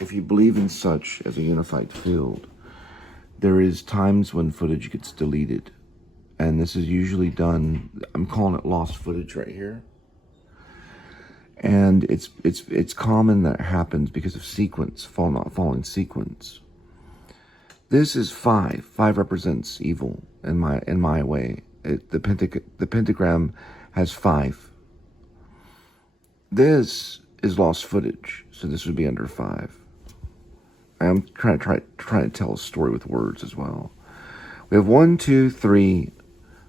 if you believe in such as a unified field, there is times when footage gets deleted, and this is usually done. I'm calling it lost footage right here, and it's common that happens because of sequence, following sequence. This is 5. 5 represents evil in my way. The pentagram has 5. This is lost footage, so this would be under 5. I'm trying to tell a story with words as well. We have 1, 2, 3,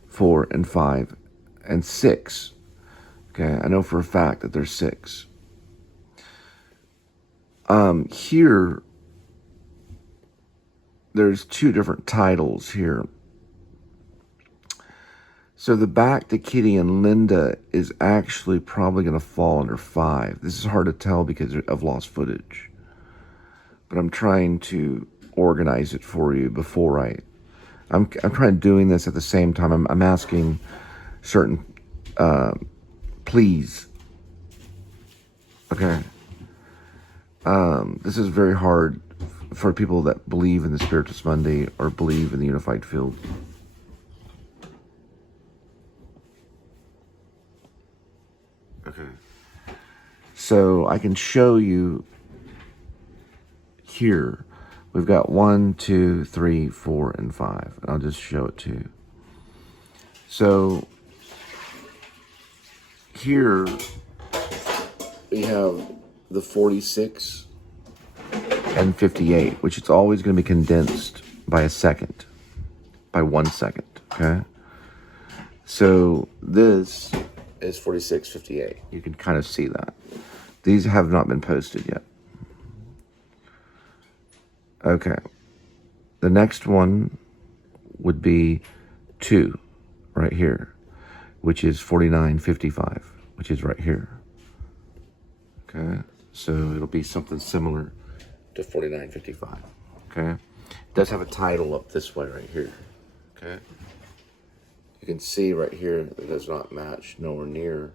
4, and 5, and 6. Okay, I know for a fact that there's 6. Here, there's 2 different titles here. So the Back to Kitty and Linda is actually probably going to fall under 5. This is hard to tell because of lost footage. But I'm trying to organize it for you before I'm trying doing this at the same time. I'm asking certain please. Okay. This is very hard for people that believe in the Spiritus Mundi or believe in the unified field. Okay. So I can show you here. We've got 1, 2, 3, 4, and 5. And I'll just show it to you. So here we have the 46 and 58, which it's always going to be condensed by 1 second, okay? So this is 46:58. You can kind of see that. These have not been posted yet. Okay. The next one would be 2 right here, which is 49:55, which is right here. Okay. So it'll be something similar to 49:55. Okay. It does have a title up this way right here. Okay. You can see right here it does not match nowhere near,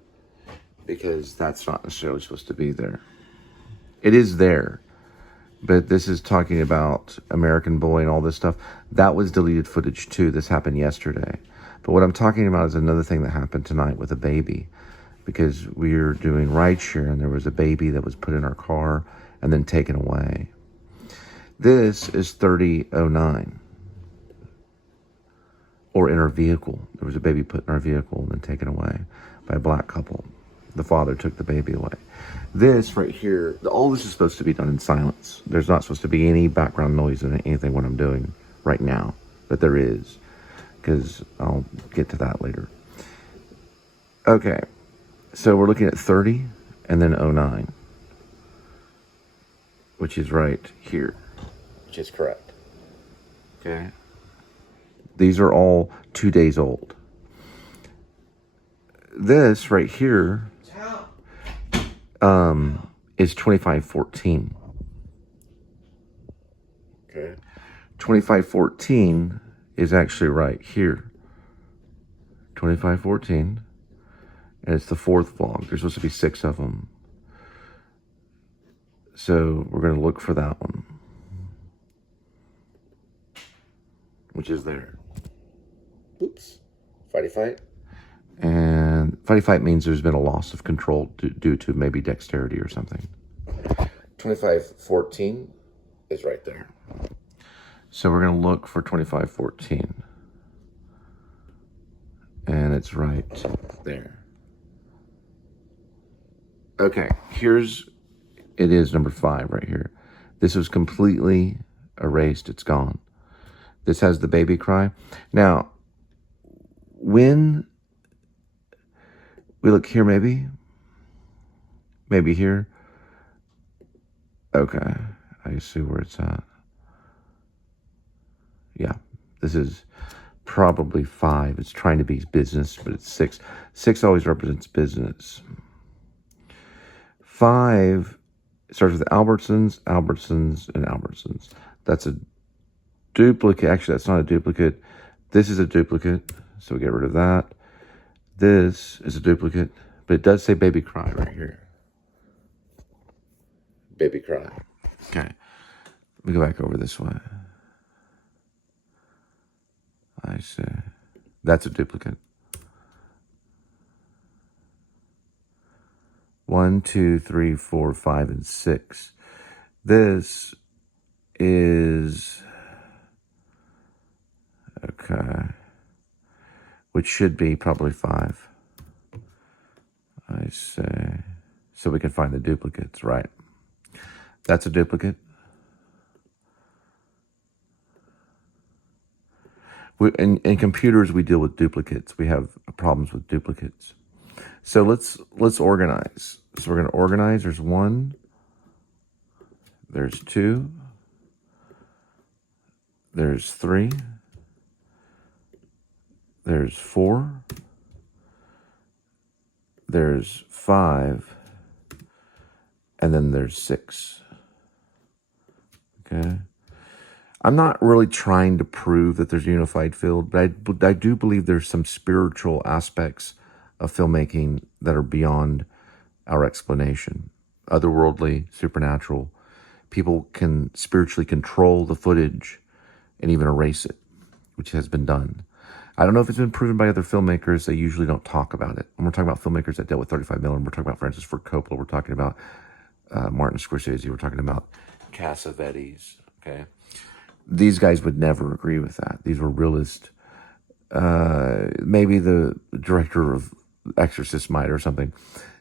because that's not necessarily supposed to be there. It is there, but this is talking about American Boy and all this stuff. That was deleted footage too. This happened yesterday. But what I'm talking about is another thing that happened tonight with a baby, because we were doing rideshare and there was a baby that was put in our car and then taken away. This is 30:09. Or in our vehicle. There was a baby put in our vehicle and then taken away by a black couple. The father took the baby away. This right here, all this is supposed to be done in silence. There's not supposed to be any background noise in anything what I'm doing right now. But there is, because I'll get to that later. Okay, so we're looking at 30 and then 09, which is right here, which is correct. Okay. These are all 2 days old. This right here is 25:14. Okay. 25:14 is actually right here. 25:14. And it's the 4th vlog. There's supposed to be 6 of them. So we're going to look for that one, which is there. Oops. Fighty fight. And fighty fight means there's been a loss of control due to maybe dexterity or something. 25:14 is right there. So we're going to look for 25:14. And it's right there. Okay, it is number 5 right here. This was completely erased. It's gone. This has the baby cry. Now, when we look here, maybe here. Okay, I see where it's at. Yeah, this is probably 5. It's trying to be business, but it's 6. 6 always represents business. 5 starts with Albertsons, Albertsons, and Albertsons. That's a duplicate. Actually, that's not a duplicate. This is a duplicate, so we get rid of that. This is a duplicate, but it does say baby cry right here. Baby cry. Okay. Let me go back over this way. I see. That's a duplicate. 1, 2, 3, 4, 5, and 6. This is, okay, which should be probably 5. I say, so we can find the duplicates, right? That's a duplicate. In computers, we deal with duplicates. We have problems with duplicates. So let's organize. So we're going to organize. There's 1. There's 2. There's 3. There's 4. There's 5. And then there's 6. Okay. I'm not really trying to prove that there's a unified field, but I do believe there's some spiritual aspects of filmmaking that are beyond our explanation. Otherworldly, supernatural. People can spiritually control the footage and even erase it, which has been done. I don't know if it's been proven by other filmmakers. They usually don't talk about it. When we're talking about filmmakers that dealt with 35mm, we're talking about Francis Ford Coppola, we're talking about Martin Scorsese, we're talking about Cassavetes, okay? These guys would never agree with that. These were realist. Maybe the director of Exorcist might or something,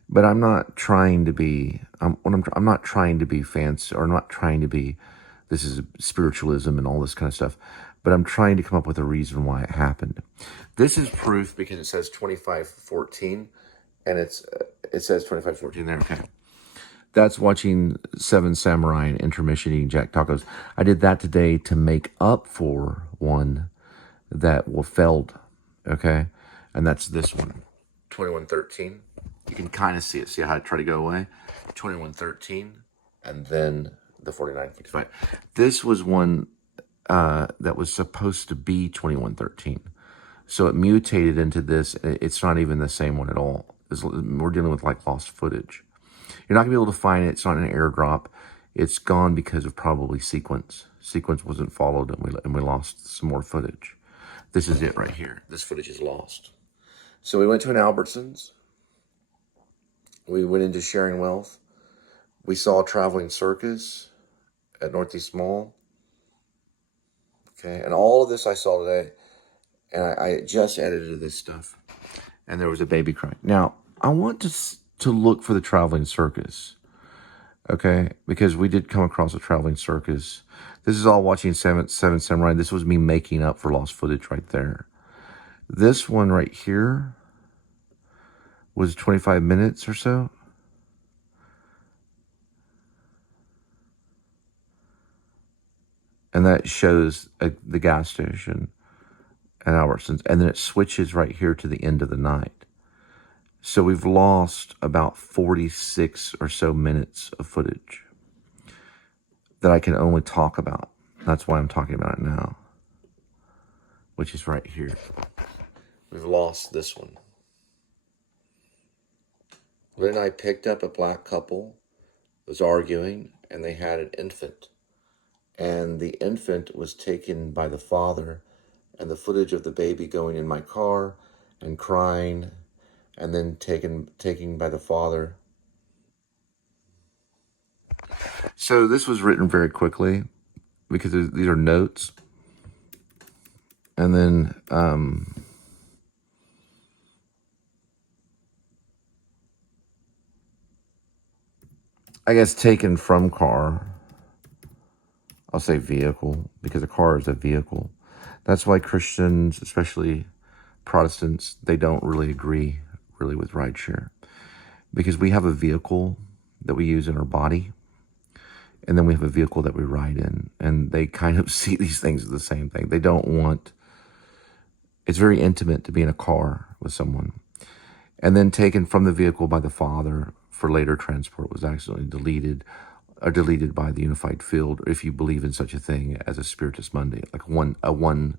but I'm not trying to be. I'm not trying to be fancy, or I'm not trying to be. This is spiritualism and all this kind of stuff, but I'm trying to come up with a reason why it happened. This is proof because it says 2514, and it says 2514 there. Okay. That's watching Seven Samurai and intermission eating Jack Tacos. I did that today to make up for one that failed, okay? And that's this one, 2113. You can kind of see it. See how I try to go away? 2113, and then the 4955. This was one that was supposed to be 2113. So it mutated into this. It's not even the same one at all. We're dealing with like lost footage. You're not going to be able to find it. It's not an airdrop. It's gone because of probably sequence. Sequence wasn't followed, and we lost some more footage. This is it right here. This footage is lost. So we went to an Albertsons. We went into Sharing Wealth. We saw a traveling circus at Northeast Mall. Okay, and all of this I saw today, and I just edited this stuff. And there was a baby crying. Now, I want to look for the traveling circus, okay? Because we did come across a traveling circus. This is all watching Seven Samurai. This was me making up for lost footage right there. This one right here was 25 minutes or so. And that shows the gas station at Albertsons. And then it switches right here to the end of the night. So we've lost about 46 or so minutes of footage that I can only talk about. That's why I'm talking about it now, which is right here. We've lost this one. Then I picked up a black couple, was arguing, and they had an infant. And the infant was taken by the father, and the footage of the baby going in my car and crying, and then taken by the father. So this was written very quickly because these are notes. And then I guess taken from car. I'll say vehicle because a car is a vehicle. That's why Christians, especially Protestants, they don't really agree really with rideshare, because we have a vehicle that we use in our body, and then we have a vehicle that we ride in, and they kind of see these things as the same thing. They don't want, it's very intimate to be in a car with someone. And then taken from the vehicle by the father for later transport was accidentally deleted, or deleted by the unified field, if you believe in such a thing as a Spiritus Mundi, like a one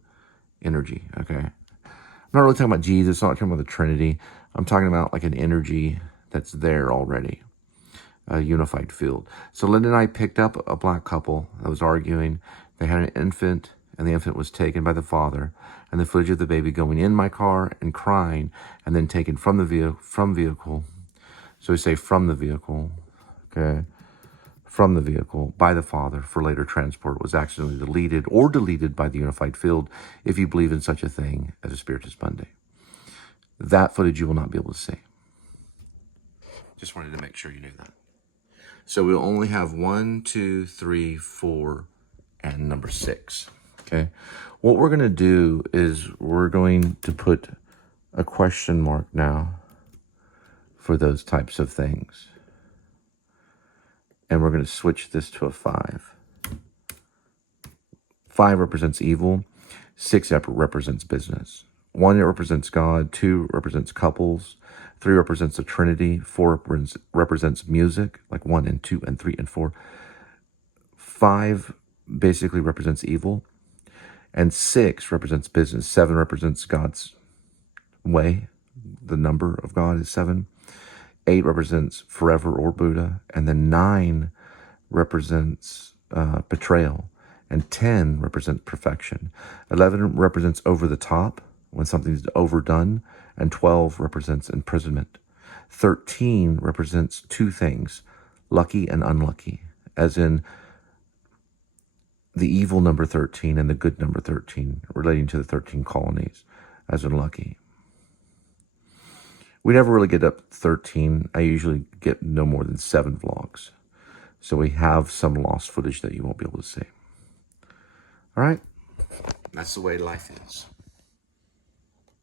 energy, okay? I'm not really talking about Jesus, I'm not talking about the Trinity. I'm talking about like an energy that's there already, unified field. So Linda and I picked up a black couple that was arguing. They had an infant, and the infant was taken by the father, and the footage of the baby going in my car and crying, and then taken from the vehicle. So we say from the vehicle, okay, from the vehicle by the father for later transport was accidentally deleted by the unified field, if you believe in such a thing as a Spiritus Monday. That footage you will not be able to see. Just wanted to make sure you knew that. So we'll only have 1, 2, 3, 4, and number 6. Okay. What we're going to do is we're going to put a question mark now for those types of things. And we're going to switch this to a 5. 5 represents evil. 6 represents business. 1, it represents God. 2 represents couples. 3 represents the Trinity. 4 represents music, like 1 and 2 and 3 and 4. 5 basically represents evil. And 6 represents business. 7 represents God's way. The number of God is 7. 8 represents forever or Buddha. And then 9 represents betrayal. And 10 represents perfection. 11 represents over the top, when something's overdone. And 12 represents imprisonment. 13 represents 2 things, lucky and unlucky, as in the evil number 13 and the good number 13, relating to the 13 colonies, as in lucky. We never really get up 13. I usually get no more than 7 vlogs. So we have some lost footage that you won't be able to see. All right? That's the way life is.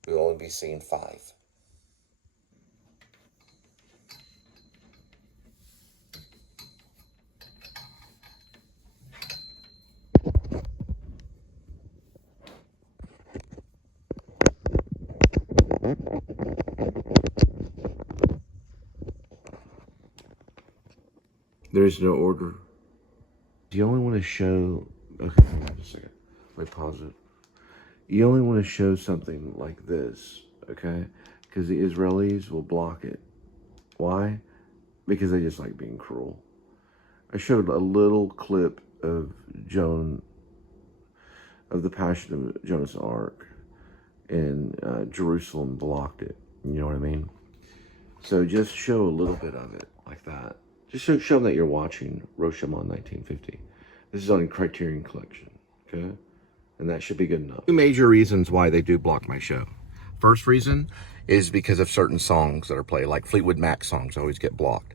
We'll only be seeing 5. There is no order. You only want to show... Okay, hold on a second. Let me pause it. You only want to show something like this, okay? Because the Israelis will block it. Why? Because they just like being cruel. I showed a little clip of the Passion of Jonas Ark, and Jerusalem blocked it. You know what I mean? So just show a little bit of it like that. Just show them that you're watching Rashomon 1950. This is on Criterion Collection, okay? And that should be good enough. 2 major reasons why they do block my show. First reason is because of certain songs that are played, like Fleetwood Mac songs always get blocked.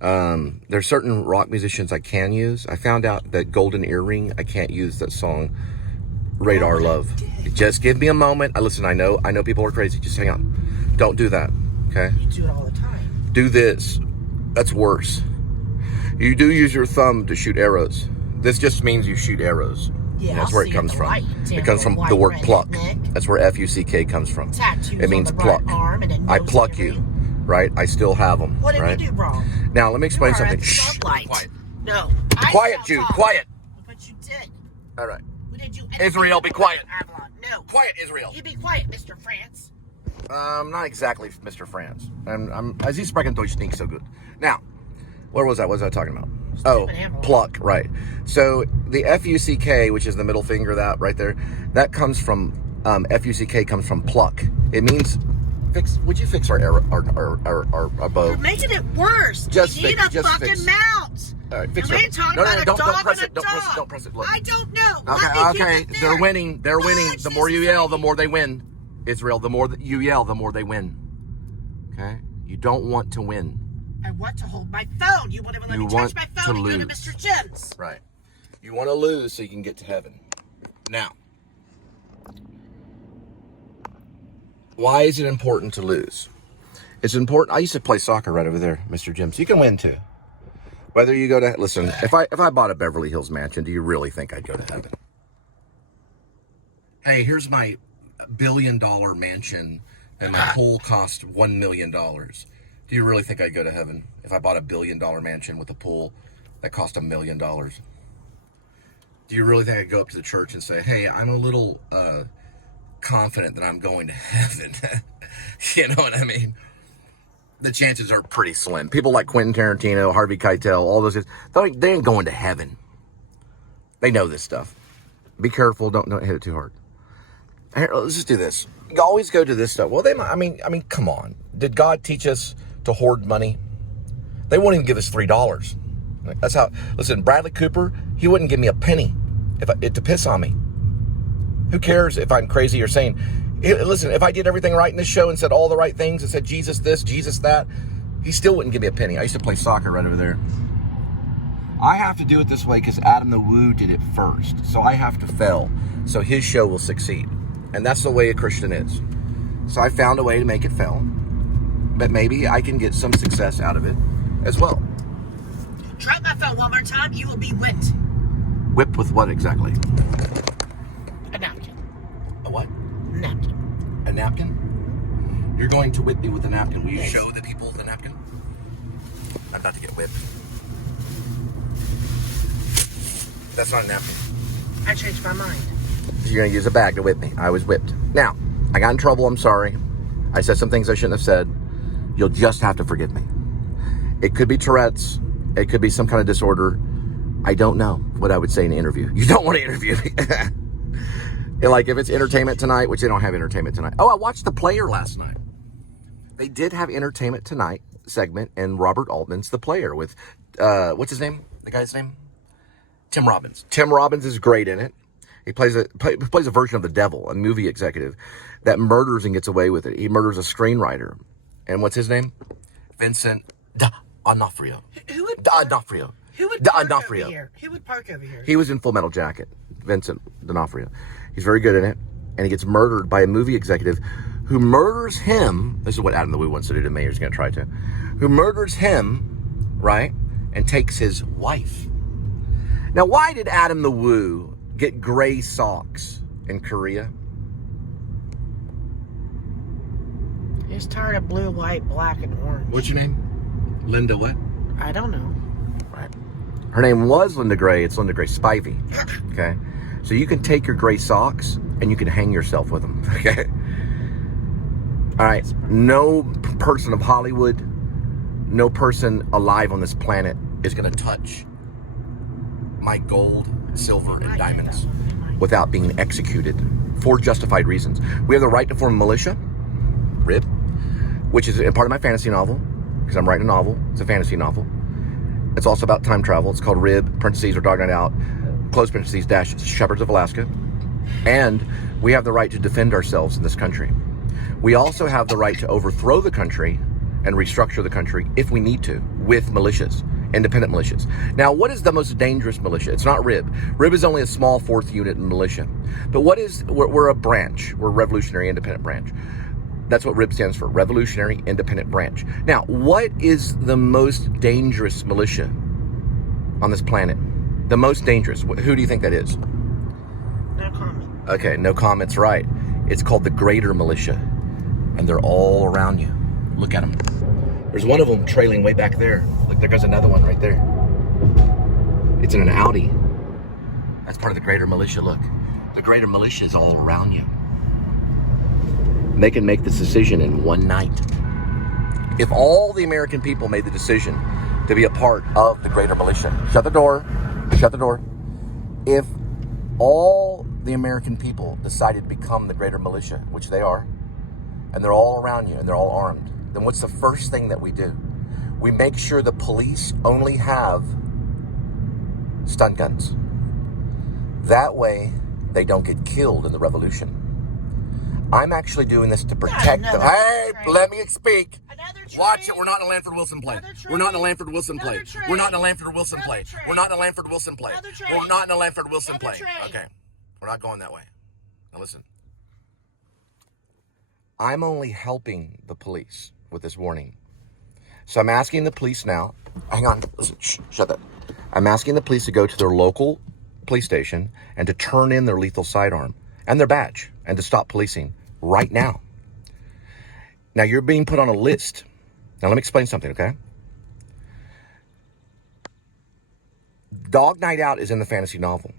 There's certain rock musicians I can use. I found out that Golden Earring, I can't use that song, Radar Love. Just give me a moment. Listen, I know people are crazy. Just hang on. Don't do that, okay? You do it all the time. Do this. That's worse. You do use your thumb to shoot arrows. This just means you shoot arrows. Yeah, that's where it comes from. It comes from the word pluck. That's where F-U-C-K comes from. Tattoos it means on the pluck. Right arm and I pluck you, right? I still have them. What did right? you do wrong? Now, let me explain something. Shh, quiet. No. Quiet, Jude. Quiet. But you did. All right. We did you Israel, be quiet. Avalon. No. Quiet, Israel. You be quiet, Mr. France. Not exactly Mr. France. Sie sprechen Deutsch nicht so good. Now, where was I? What was I talking about? Oh, pluck, right. So the F-U-C-K, which is the middle finger, that right there, that comes from, F-U-C-K comes from pluck. It means, would you fix our bow? You're making it worse. Just we need a fucking mount. All right, fix it. Don't press it. Don't press it. Look. I don't know. Okay. They're winning. They're winning. The more you yell, the more they win. Israel, the more that you yell, the more they win. Okay? You don't want to win. I want to hold my phone. You won't even let me touch my phone and go to Mr. Jim's. Right. You want to lose so you can get to heaven. Now, why is it important to lose? It's important. I used to play soccer right over there, Mr. Jim's. You can win too. Whether you go to, listen, if I bought a Beverly Hills mansion, do you really think I'd go to heaven? Hey, here's my $1 billion mansion and my pool cost $1 million. Do you really think I'd go to heaven if I bought a $1 billion mansion with a pool that cost $1 million? Do you really think I'd go up to the church and say, hey, I'm a little confident that I'm going to heaven? You know what I mean? the chances are pretty slim. People like Quentin Tarantino, Harvey Keitel, all those guys, they ain't going to heaven. They know this stuff. Be careful. Don't hit it too hard. Here, let's just do this. You always go to this stuff. Well, I mean, come on. Did God teach us to hoard money? They won't even give us $3. That's how. Listen, Bradley Cooper, he wouldn't give me a penny to piss on me. Who cares if I'm crazy or sane? Listen, if I did everything right in this show and said all the right things and said Jesus this, Jesus that, he still wouldn't give me a penny. I used to play soccer right over there. I have to do it this way because Adam the Woo did it first. So I have to fail so his show will succeed. And that's the way a Christian is. So I found a way to make it fail. But maybe I can get some success out of it as well. Drop my phone one more time, you will be whipped. Whipped with what exactly? A napkin. A what? Napkin. A napkin? You're going to whip me with a napkin. Will you show the people the napkin? I'm about to get whipped. That's not a napkin. I changed my mind. You're going to use a bag to whip me. I was whipped. Now, I got in trouble. I'm sorry. I said some things I shouldn't have said. You'll just have to forgive me. It could be Tourette's. It could be some kind of disorder. I don't know what I would say in an interview. You don't want to interview me. Like if it's entertainment tonight, which they don't have entertainment tonight. Oh, I watched The Player last night. They did have entertainment tonight segment and Robert Altman's The Player with, what's his name? The guy's name? Tim Robbins. Tim Robbins is great in it. He plays a version of the devil, a movie executive that murders and gets away with it. He murders a screenwriter. And what's his name? Vincent D'Onofrio. Who would D'Onofrio. Who would park over here? Who would park over here? He was in Full Metal Jacket. Vincent D'Onofrio. He's very good in it. And he gets murdered by a movie executive who murders him. This is what Adam the Woo wants to do to me. He's going to try to. Who murders him, right? And takes his wife. Now, why did Adam the Woo get gray socks in Korea? He's tired of blue, white, black, and orange. What's your name? Linda what? I don't know. Right. Her name was Linda Gray. It's Linda Gray Spivey. Okay? So you can take your gray socks and you can hang yourself with them. Okay? All right. No person of Hollywood, no person alive on this planet is going to touch my gold, silver, and diamonds without being executed for justified reasons. We have the right to form a militia, RIB, which is a part of my fantasy novel, because I'm writing a novel. It's a fantasy novel. It's also about time travel. It's called RIB, parentheses, or Dog Night Out, close parentheses, dash, Shepherds of Alaska. And we have the right to defend ourselves in this country. We also have the right to overthrow the country and restructure the country if we need to with militias. Independent militias. Now, what is the most dangerous militia? It's not RIB. RIB is only a small fourth unit in militia. But what is, we're a branch. We're a revolutionary independent branch. That's what RIB stands for, Revolutionary Independent Branch. Now, what is the most dangerous militia on this planet? The most dangerous. Who do you think that is? No comment. Okay, no comment's right. It's called the Greater Militia. And they're all around you. Look at them. There's one of them trailing way back there. Look, there goes another one right there. It's in an Audi. That's part of the Greater Militia. Look, the Greater Militia is all around you. And they can make this decision in one night. If all the American people made the decision to be a part of the Greater Militia, shut the door, shut the door. If all the American people decided to become the Greater Militia, which they are, and they're all around you and they're all armed, then what's the first thing that we do? We make sure the police only have stun guns. That way, they don't get killed in the revolution. I'm actually doing this to protect them. Hey, let me speak. Watch it. We're not in a Lanford Wilson play. We're not in a Lanford Wilson play. We're not in a Lanford Wilson play. We're not in a Lanford Wilson play. We're not in a Lanford Wilson play. Okay. We're not going that way. Now listen. I'm only helping the police with this warning. So I'm asking the police now, hang on, listen, shut that. I'm asking the police to go to their local police station and to turn in their lethal sidearm and their badge and to stop policing right now. Now you're being put on a list. Now let me explain something, okay? Dog Night Out is in the fantasy novel.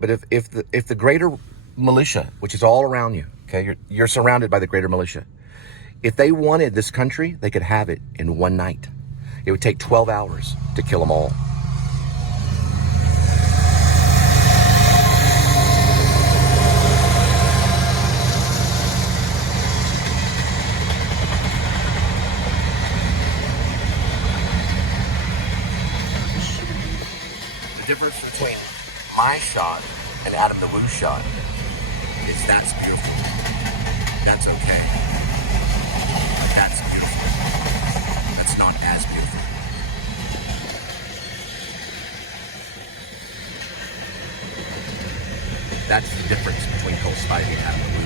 But if the Greater Militia, which is all around you, okay, you're surrounded by the Greater Militia. If they wanted this country, they could have it in one night. It would take 12 hours to kill them all. The difference between my shot and Adam the Woo shot is that's beautiful. That's okay. That's beautiful. That's not as beautiful. That's the difference between Cole Spivey and Adam the Woo.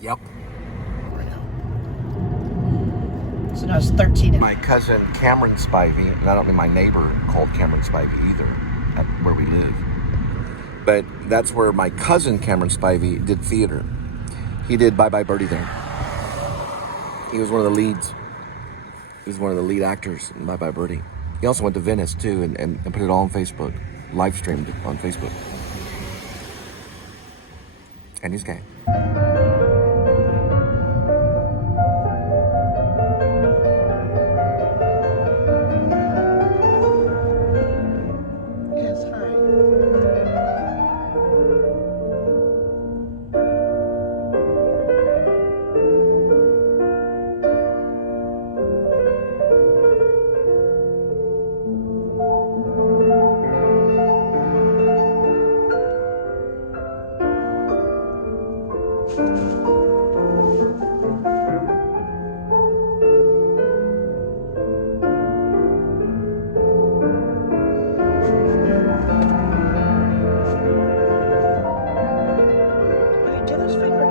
Yep. So now it's 13. My cousin Cameron Spivey, and I don't mean my neighbor called Cameron Spivey either, at where we live. But that's where my cousin Cameron Spivey did theater. He did Bye Bye Birdie there. He was one of the leads. He was one of the lead actors in Bye Bye Birdie. He also went to Venice too and put it all on Facebook. Live streamed it on Facebook. And he's gay.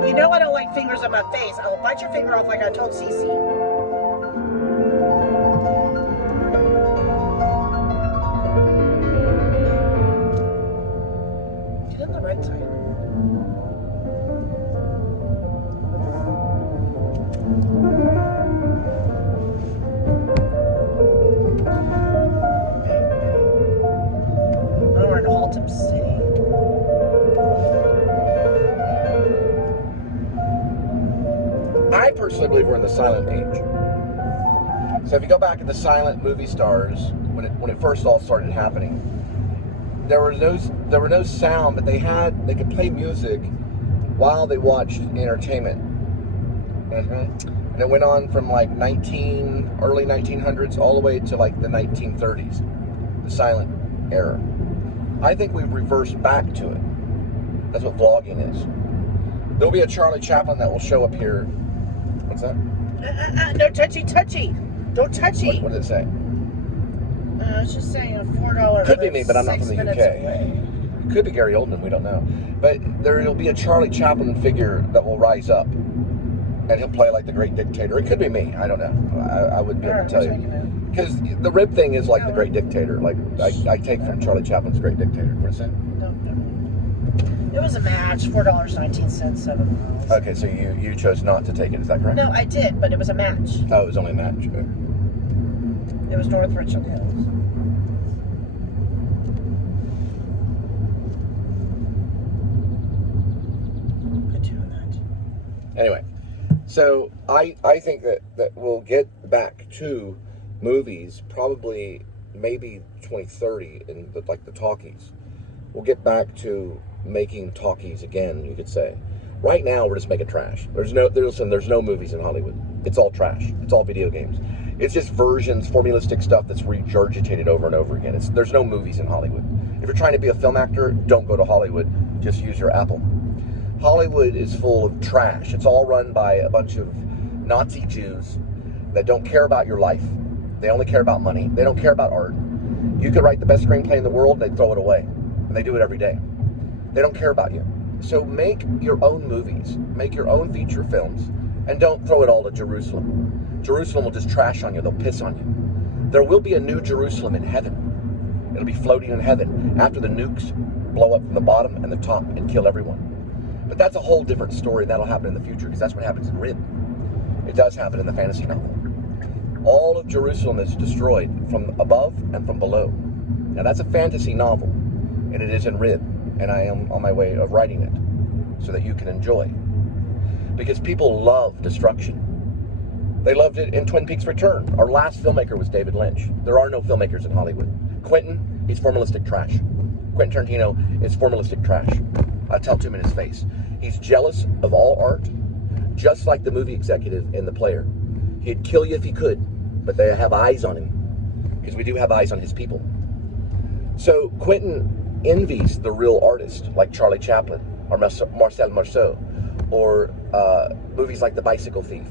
You know I don't like fingers on my face. I'll bite your finger off like I told Cece. Get on the right side. I don't want to halt him city. I personally believe we're in the silent age. So if you go back to the silent movie stars, when it first all started happening, there were no sound, but they could play music while they watched entertainment. And it went on from like early 1900s all the way to like the 1930s, the silent era. I think we've reversed back to it. That's what vlogging is. There'll be a Charlie Chaplin that will show up here What's that? No touchy. Don't touchy. What did it say? I was just saying a $4. Could be me, but I'm not from the UK. Away. Could be Gary Oldman, we don't know. But there'll be a Charlie Chaplin figure that will rise up. And he'll play like the great dictator. It could be me. I don't know. I wouldn't be able to tell you. Because the rib thing is like the great dictator. Like I take from Charlie Chaplin's great dictator. What's that? No. It was a match, $4.19, $7. Okay, so you chose not to take it, is that correct? No, I did, but it was a match. Oh, it was only a match. Okay. It was North Richland Hills. Good doing that. Anyway, so I think that we'll get back to movies probably maybe 2030 in the talkies. We'll get back to making talkies again, you could say. Right now, we're just making trash. There's no movies in Hollywood. It's all trash. It's all video games. It's just versions, formulistic stuff that's regurgitated over and over again. There's no movies in Hollywood. If you're trying to be a film actor, don't go to Hollywood. Just use your Apple. Hollywood is full of trash. It's all run by a bunch of Nazi Jews that don't care about your life. They only care about money. They don't care about art. You could write the best screenplay in the world, and they throw it away. And they do it every day. They don't care about you. So make your own movies. Make your own feature films. And don't throw it all to Jerusalem. Jerusalem will just trash on you. They'll piss on you. There will be a new Jerusalem in heaven. It'll be floating in heaven after the nukes blow up from the bottom and the top and kill everyone. But that's a whole different story. That'll happen in the future because that's what happens in Rib. It does happen in the fantasy novel. All of Jerusalem is destroyed from above and from below. Now that's a fantasy novel, and it is in Rib, and I am on my way of writing it so that you can enjoy. Because people love destruction. They loved it in Twin Peaks Return. Our last filmmaker was David Lynch. There are no filmmakers in Hollywood. Quentin, he's formalistic trash. Quentin Tarantino is formalistic trash. I'll tell him in his face. He's jealous of all art, just like the movie executive and the player. He'd kill you if he could, but they have eyes on him, because we do have eyes on his people. So Quentin envies the real artist, like Charlie Chaplin, or Marcel Marceau, or movies like The Bicycle Thief,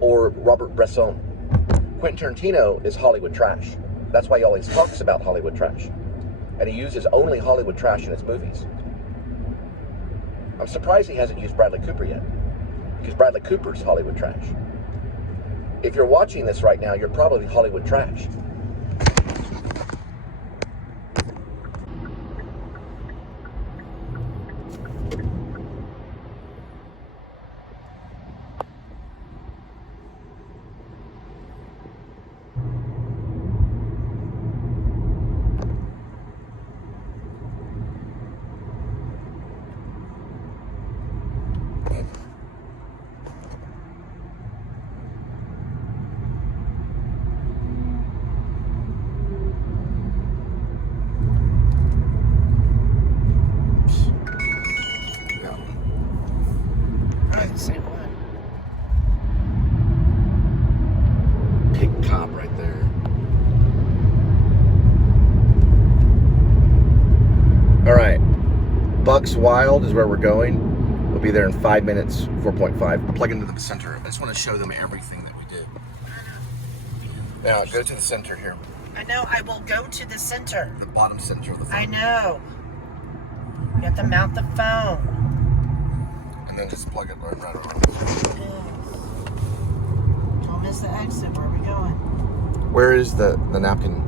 or Robert Bresson. Quentin Tarantino is Hollywood trash. That's why he always talks about Hollywood trash. And he uses only Hollywood trash in his movies. I'm surprised he hasn't used Bradley Cooper yet, because Bradley Cooper's Hollywood trash. If you're watching this right now, you're probably Hollywood trash. Bucks Wild is where we're going. We'll be there in 5 minutes, 4.5. Plug into the center. I just want to show them everything that we did. Now, go to the center here. I know, I will go to the center. The bottom center of the phone. I know. You have to mount the phone. And then just plug it right around. Don't miss the exit. Where are we going? Where is the napkin?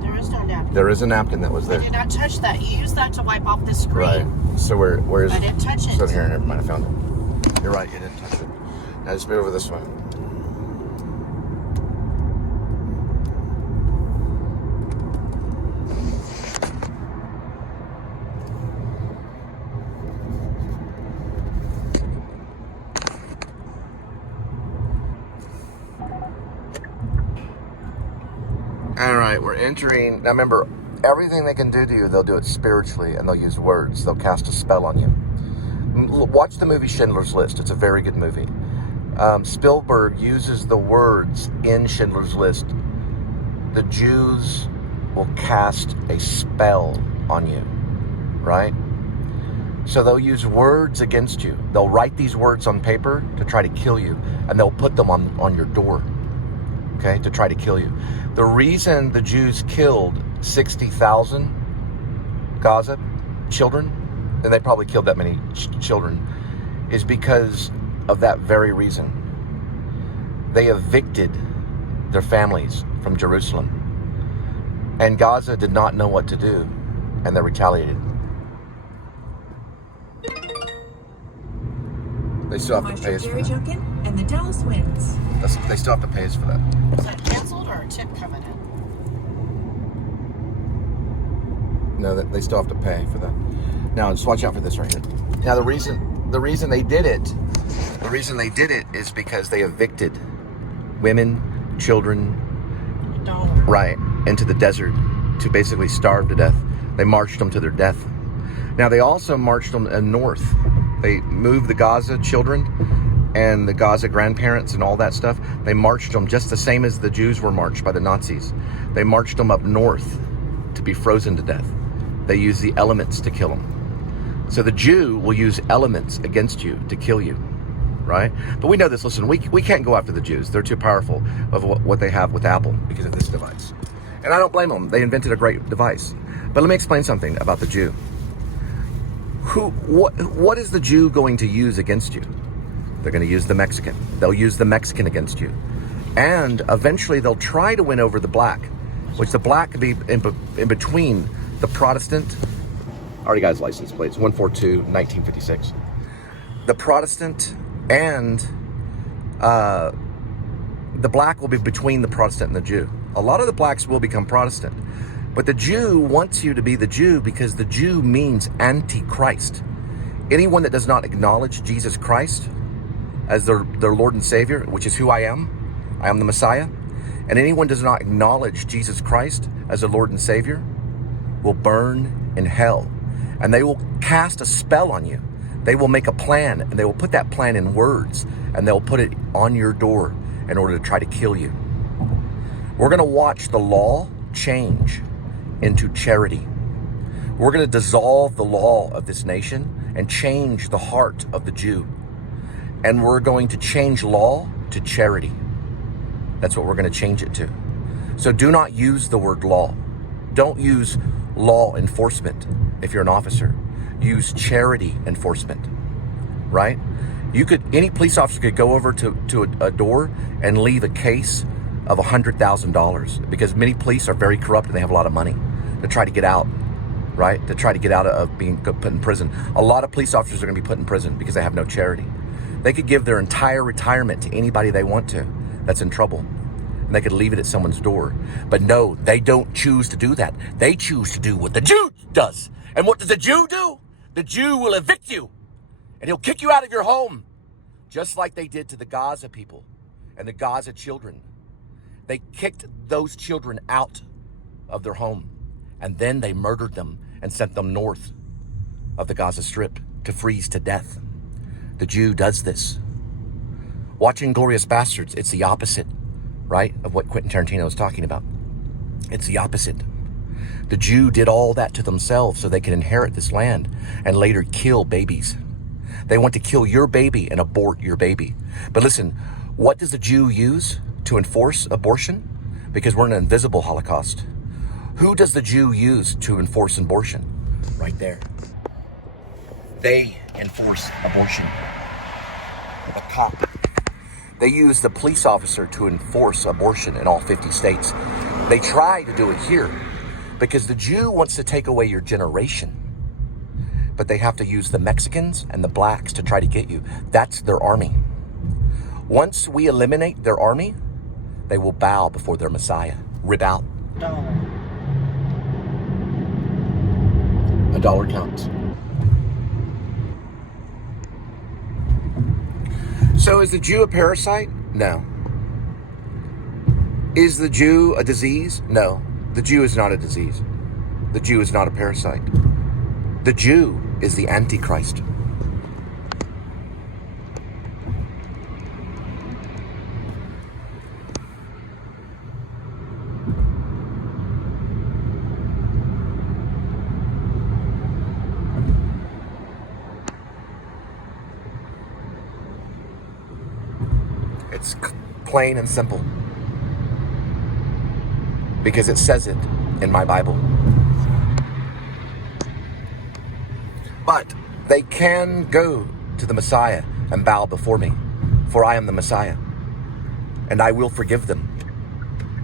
There is no napkin. There is a napkin that was there. I did not touch that. You used that to wipe off the screen. Right. So where is it? I didn't touch it. So here, never mind, I found it. You're right, you didn't touch it. Now just move over this way. All right, we're entering. Now remember, everything they can do to you, they'll do it spiritually, and they'll use words. They'll cast a spell on you. Watch the movie Schindler's List. It's a very good movie. Spielberg uses the words in Schindler's List. The Jews will cast a spell on you, right? So they'll use words against you. They'll write these words on paper to try to kill you, and they'll put them on your door, okay, to try to kill you. The reason the Jews killed 60,000 Gaza children, and they probably killed that many children, is because of that very reason. They evicted their families from Jerusalem, and Gaza did not know what to do, and they retaliated. They still have to pay us for that. And the Dallas wins. They still have to pay us for that. Is that canceled or a tip coming in? No, they still have to pay for that. Now, just watch out for this right here. Now, the reason they did it is because they evicted women, children, right, into the desert to basically starve to death. They marched them to their death. Now, they also marched them north. They moved the Gaza children and the Gaza grandparents and all that stuff. They marched them just the same as the Jews were marched by the Nazis. They marched them up north to be frozen to death. They used the elements to kill them. So the Jew will use elements against you to kill you, right? But we know this. Listen, we can't go after the Jews. They're too powerful of what they have with Apple because of this device. And I don't blame them. They invented a great device. But let me explain something about the Jew. What is the Jew going to use against you? They're going to use the Mexican. They'll use the Mexican against you. And eventually they'll try to win over the black, which the black could be in between the Protestant. I already got his license plate. It's 142, 1956. The Protestant and the black will be between the Protestant and the Jew. A lot of the blacks will become Protestant. But the Jew wants you to be the Jew because the Jew means Antichrist. Anyone that does not acknowledge Jesus Christ as their Lord and Savior, which is who I am the Messiah, and anyone does not acknowledge Jesus Christ as their Lord and Savior will burn in hell. And they will cast a spell on you. They will make a plan, and they will put that plan in words, and they'll put it on your door in order to try to kill you. We're going to watch the law change into charity. We're going to dissolve the law of this nation and change the heart of the Jew. And we're going to change law to charity. That's what we're going to change it to. So do not use the word law. Don't use law enforcement if you're an officer. Use charity enforcement, right? Any police officer could go over to a door and leave a case of $100,000 because many police are very corrupt and they have a lot of money to try to get out, right? To try to get out of being put in prison. A lot of police officers are going to be put in prison because they have no charity. They could give their entire retirement to anybody they want to that's in trouble. And they could leave it at someone's door. But no, they don't choose to do that. They choose to do what the Jew does. And what does the Jew do? The Jew will evict you. And he'll kick you out of your home. Just like they did to the Gaza people and the Gaza children. They kicked those children out of their home. And then they murdered them and sent them north of the Gaza Strip to freeze to death. The Jew does this. Watching Glorious Bastards, it's the opposite, right, of what Quentin Tarantino is talking about. It's the opposite. The Jew did all that to themselves so they could inherit this land and later kill babies. They want to kill your baby and abort your baby. But listen, what does the Jew use to enforce abortion? Because we're in an invisible Holocaust. Who does the Jew use to enforce abortion? Right there. They enforce abortion. The cop. They use the police officer to enforce abortion in all 50 states. They try to do it here because the Jew wants to take away your generation. But they have to use the Mexicans and the blacks to try to get you. That's their army. Once we eliminate their army, they will bow before their Messiah. Rib out. $1 counts. So is the Jew a parasite? No. Is the Jew a disease? No. The Jew is not a disease. The Jew is not a parasite. The Jew is the Antichrist. It's plain and simple. Because it says it in my Bible. But they can go to the Messiah and bow before me, for I am the Messiah. And I will forgive them,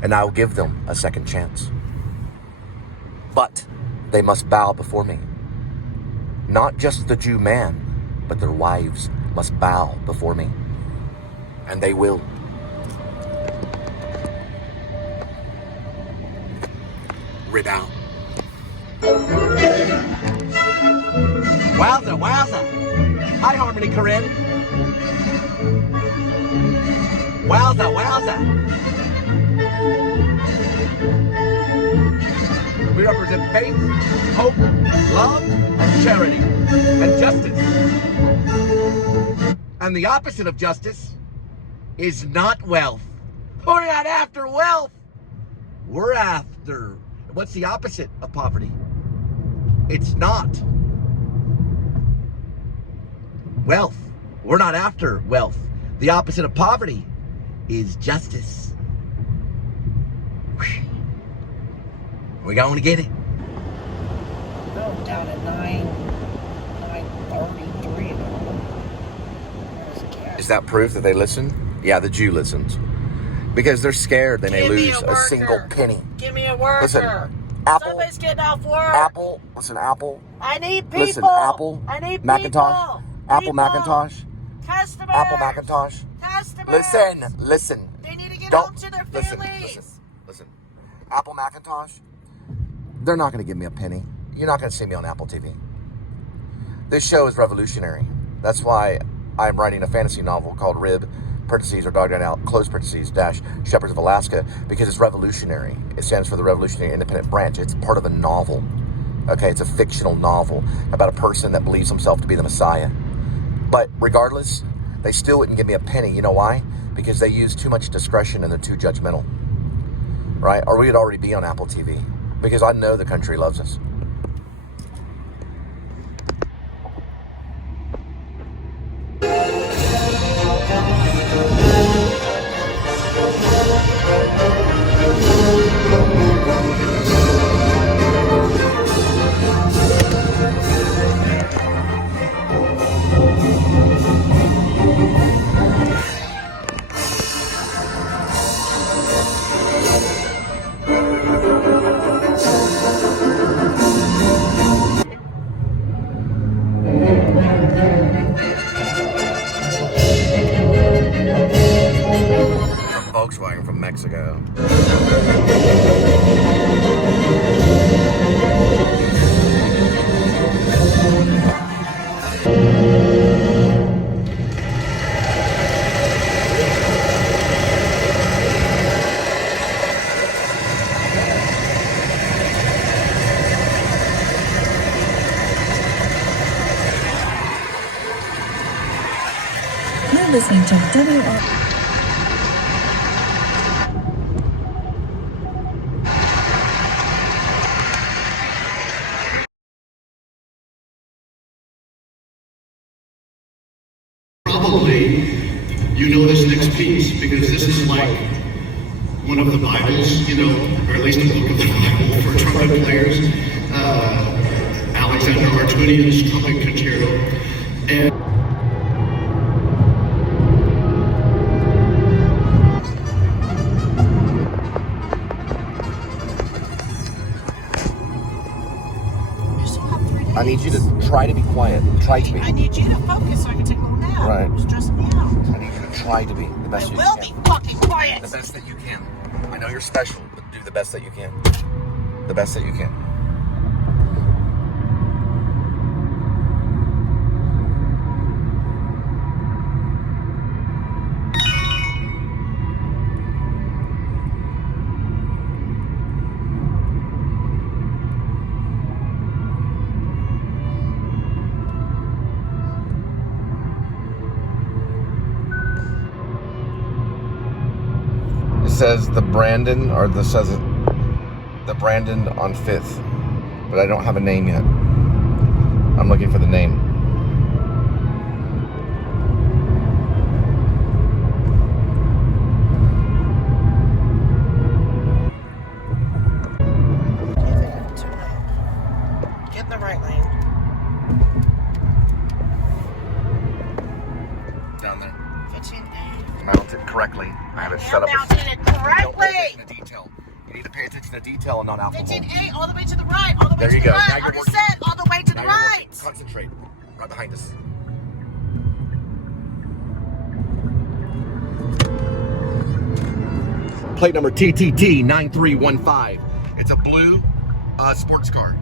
and I will give them a second chance. But they must bow before me. Not just the Jew man, but their wives must bow before me. And they will. Rib out. Wowza, wowza. Hi, Harmony Korine. Wowza, wowza. We represent faith, hope, love, and charity, and justice. And the opposite of justice is not wealth. We're not after wealth. We're after... What's the opposite of poverty? It's not wealth. We're not after wealth. The opposite of poverty is justice. We're going to get it. Oh, down at 9:33. Is that proof that they listen? Yeah, the Jew listens. Because they're scared they may lose a single penny. Give me a worker. Listen, Apple. Somebody's getting off work. Apple. Listen, Apple. I need people. Listen, Apple. I need Macintosh. people. Apple People. Macintosh. Customers. Apple Macintosh. Customers. Listen. They need to get Don't- home to their listen, families. Listen. Apple Macintosh. They're not going to give me a penny. You're not going to see me on Apple TV. This show is revolutionary. That's why I'm writing a fantasy novel called Rib, parentheses or dog out, close parentheses, dash, Shepherds of Alaska, because it's revolutionary. It stands for the Revolutionary Independent Branch. It's part of a novel. Okay, it's a fictional novel about a person that believes himself to be the Messiah. But regardless, they still wouldn't give me a penny. You know why? Because they use too much discretion and they're too judgmental. Right? Or we'd already be on Apple TV. Because I know the country loves us. Volkswagen from Mexico. You're listening to WR. Probably you know this next piece because this is like one of the Bibles, you know, or at least a book of the Bible for trumpet players. Alexander Artunian's trumpet concerto. And I need you to try to be quiet. Try to be. I need you to focus so I can take a little nap. Right. You're stressing me out. I need you to try to be the best I you will can. be fucking quiet. The best that you can. I know you're special, but do the best that you can. The best that you can. It says the Brandon, or the says it, the Brandon on 5th, but I don't have a name yet. I'm looking for the name. correctly. I have it I set up. mounted it Don't pay correctly. attention to detail. You need to pay attention to detail and not alcohol. Digit A all the way to the right, all the way There to you the go. right. Now I you're already working. said all the way to the Now you're right. working. Concentrate. Right behind us. Plate number TTT 9315. It's a blue sports car.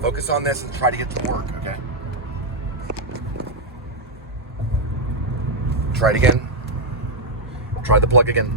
Focus on this and try to get to work, okay? Try it again. Try the plug again.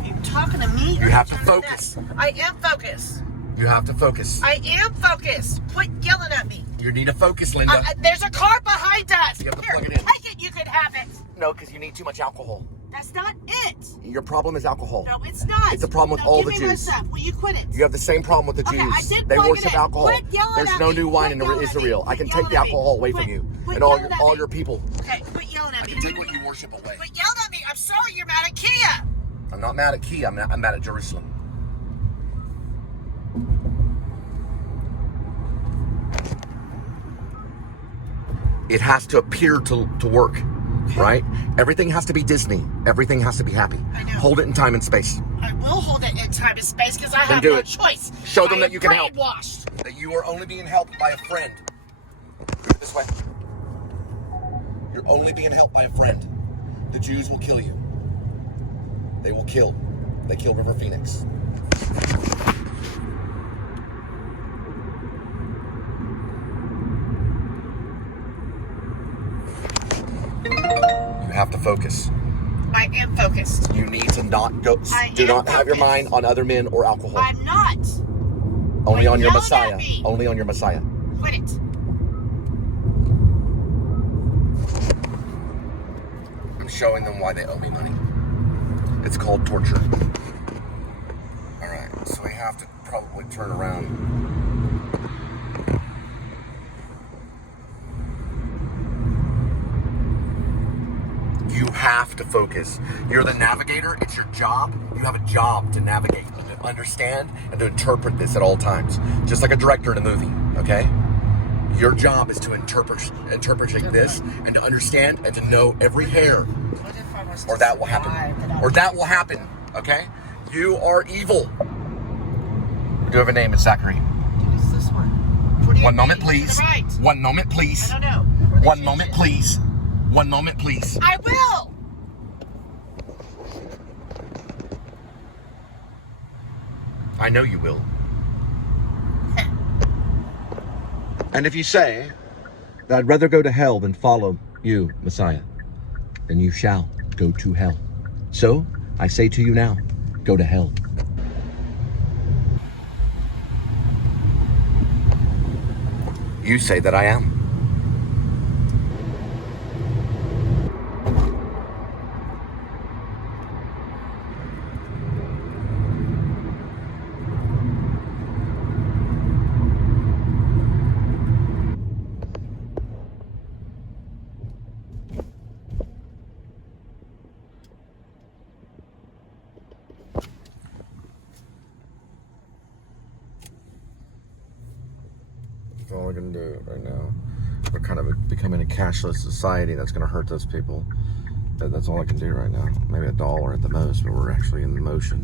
Are you talking to me? You have to focus. I am focused. You have to focus. I am focused. Quit yelling at me. You need to focus, Linda. There's a car behind us. You have to Here, plug it in. take it. You can have it. No, because you need too much alcohol. That's not it. Your problem is alcohol. No, it's not. It's a problem with Now, all give the me my Jews. stuff. Will you quit it? You have the same problem with the Okay, Jews. I did They plug it worship in. alcohol. Quit yelling There's at no me. new wine Quit in yelling at me. Israel. I can Quit take the yelling at me. alcohol away from Quit- you quit and all yelling at all me. your people. Okay, quit yelling at I me. can take what you worship away. Quit yelling at me. I'm sorry you're mad at Kia. I'm not mad at Key. I'm mad at Jerusalem. It has to appear to work, right? Everything has to be Disney. Everything has to be happy. I know. Hold it in time and space. I will hold it in time and space because I Then have do no it. choice. Show them I that am you can help. brainwashed. That you are only being helped by a friend. Move it this way. You're only being helped by a friend. The Jews will kill you. They will kill. They killed River Phoenix. You have to focus. I am focused. You need to not go. Do not have your mind on other men or alcohol. I'm not. Only on your yelling Messiah. at me. Only on your Messiah. Quit it. I'm showing them why they owe me money. It's called torture. All right, so we have to probably turn around. You have to focus. You're the navigator. It's your job. You have a job to navigate, to understand, and to interpret this at all times. Just like a director in a movie, okay? Your job is to interpret this and to understand and to know every hair. What if I was Or to that will happen. survive Or that will happen, okay? You are evil. You do have a name, it's Zachary. Who's this one? 48 One moment, to the please. right. One moment, please. I don't know. Where they One change moment, it. please. One moment, please. I will. I know you will. And if you say that I'd rather go to hell than follow you, Messiah, then you shall go to hell. So, I say to you now, go to hell. You say that I am. That's all we're gonna do right now. We're kind of becoming a cashless society that's gonna hurt those people. That's all I can do right now. Maybe $1 at the most, but we're actually in motion.